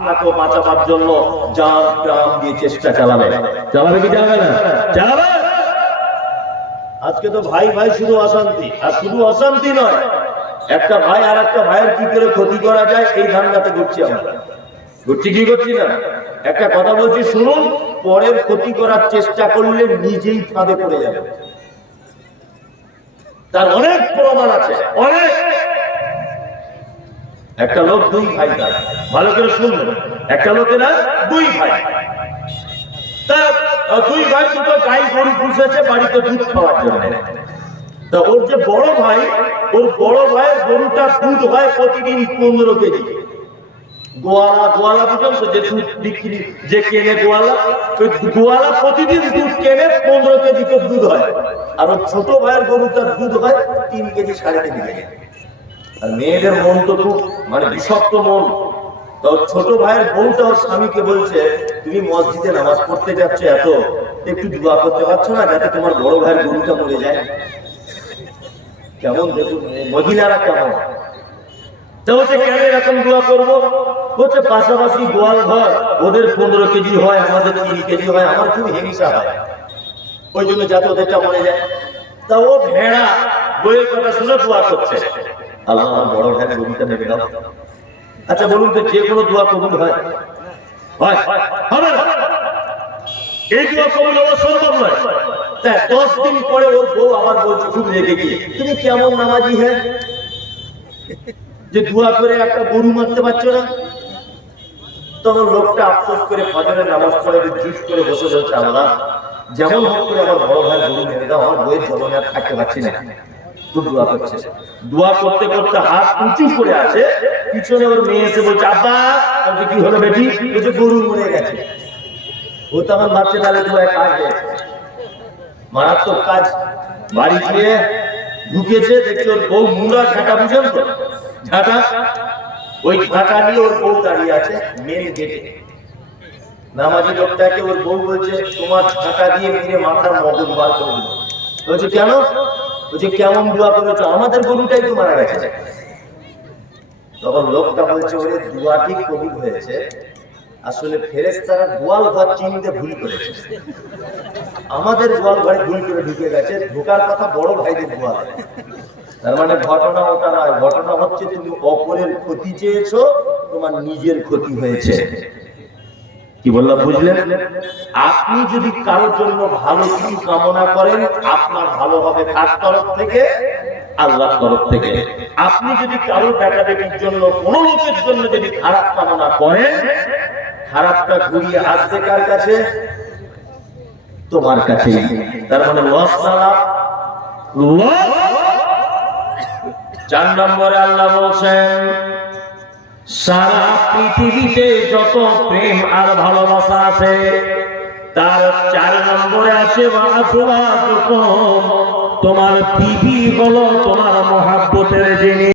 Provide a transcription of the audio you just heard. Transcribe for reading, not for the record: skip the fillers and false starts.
আপনাকেও বাঁচাবার জন্য জান প্রাণ দিয়ে চেষ্টা চালাবে। চালাবে কি চালাবে না? চালাবে। আজকে তো ভাই ভাই শুধু অশান্তি, আর শুধু অশান্তি নয়, একটা ভাই আর একটা ভাইয়ের কি করে ক্ষতি করা যায় এই ধান্দাতে ঘুরছি আমরা। ঘুরছি কি করছি না? একটা কথা বলছি শুনুন, পরের ক্ষতি করার চেষ্টা করলে নিজেই ফাঁদে পড়ে যাবে। তার অনেক প্রমাণ আছে, অনেক। একটা লোক দুই ভাই, তার ভালো করে শুনবেন, একটা লোকেরা দুই ভাই, তার দুই ভাই দুটো গাই গরু পুষেছে বাড়িতে দুধ খাওয়ার জন্য। তা ওর যে বড় ভাই, ওর বড় ভাইয়ের গরুটা দুধ হয় প্রতিদিন 15 কেজি। গোয়ালা বুঝেন তো, যে দুধ বিক্রি যে কেনে গোয়ালা, ওই গোয়ালা প্রতিদিন দুধ কেনে 15 কেজি করে দুধ হয়। আর ওর ছোট ভাইয়ের গরুটার দুধ হয় 3 কেজি 3.5 কেজি। আর মেয়েদের মন তো খুব মানে বিষাক্ত মন। তো ছোট ভাইয়ের বউটা ওর স্বামীকে বলছে, তুমি মসজিদে নামাজ পড়তে যাচ্ছ, এত একটু দোয়া করতে পারছো না যাতে তোমার বড় ভাইয়ের গরুটা মরে যায়? কেমন দেখুন মহিলারা কেমন। তো হচ্ছে কেন এরকম দোয়া করবো? হচ্ছে পাশাপাশি গোয়াল ঘর, ওদের 15 কেজি হয়, আমাদের 3 কেজি হয়, আমার খুব হিংসা হয়, ওই জন্য যাতে ওদেরটা মরে যায়। তা ও ভেড়া বইয়ের কথা শুনে দোয়া করছে, আল্লাহ আমার বড় ভাইয়ের গরুটা মেরে দাও। আচ্ছা বলুন তো, যে কোনো দোয়া কবুল হয়? হবে না। এই দোয়া কবুল হওয়া সম্ভব নয়। তাই 10 দিন পরে ওর বউ আবার বলছে খুব রেগে গিয়ে, তুমি কেমন নামাজি হ্যাঁ, যে দোয়া করে একটা গরু মারতে পারছো না? তখন লোকটা আফসোস করে ফজরের নামাজ পড়ে জিদ করে বসে বলছে, আল্লাহ যেমন হোক করে আমার বড় ভাইয়ের গরু মেরে দাও, আমার বইয়ের জন্য আর থাকতে পারছি না। দোয়া করছে, দোয়া করতে করতে হাত উঁচু করে আছে, পিছনে ওর মেয়ে এসে বলছে, আব্বা কি হলো বেটি? বলছে গরু মরে গেছে। ও তো আমার বাচ্চা তাহলে তোমার কাজ হয়েছে, মারাত্মক কাজ। বাড়ি গিয়ে ঢুকেছে, দেখছে ওর বউ মুড়া ঝাঁটা, বুঝেন তো ঝাঁটা, ওই ঝাঁটা নিয়ে ওর বউ দাঁড়িয়ে আছে মেন গেটে। নামাজি লোকটাকে ওর বউ বলছে, তোমার ঝাঁটা দিয়ে মেরে মাথার মগজ বার করে দিল। বলছে কেন? বলছে কেমন দোয়া করেছো, আমাদের গরুটাই তো মারা গেছে। তখন লোকটা বলছে, ওরে দোয়া ঠিক কবুল হয়েছে, আসলে ফেরেশতারা গোয়াল ঘর চিনতে ভুল করেছে, আমাদের গোয়াল ঘরে ভুল করে ঢুকে গেছে, ঢোকার কথা বড় ভাইদের গোয়াল। তার মানে ঘটনা ওটা নয়, ঘটনা হচ্ছে তুমি অপরের ক্ষতি চেয়েছো, তোমার নিজের ক্ষতি হয়েছে। কি বললাম বুঝলেন? আপনি যদি কারোর জন্য ভালো কিছু কামনা করেন, আপনার ভালো হবে কার তরফ থেকে? আল্লাহর তরফ থেকে। আপনি যদি কারোর বেটা বেটির জন্য, কোন লোকের জন্য যদি খারাপ কামনা করেন, খারাপটা ঘুরিয়ে আসবে কার কাছে? তোমার কাছেই। তার মানে লস না লাভ? লস। 4 নম্বরে আল্লাহ বলছেন, সারা পৃথিবীতে যত প্রেম আর ভালোবাসা আছে, তার 4 নম্বরে আছে তোমার বিবি হলো তোমার মহাব্বতের জিনিস।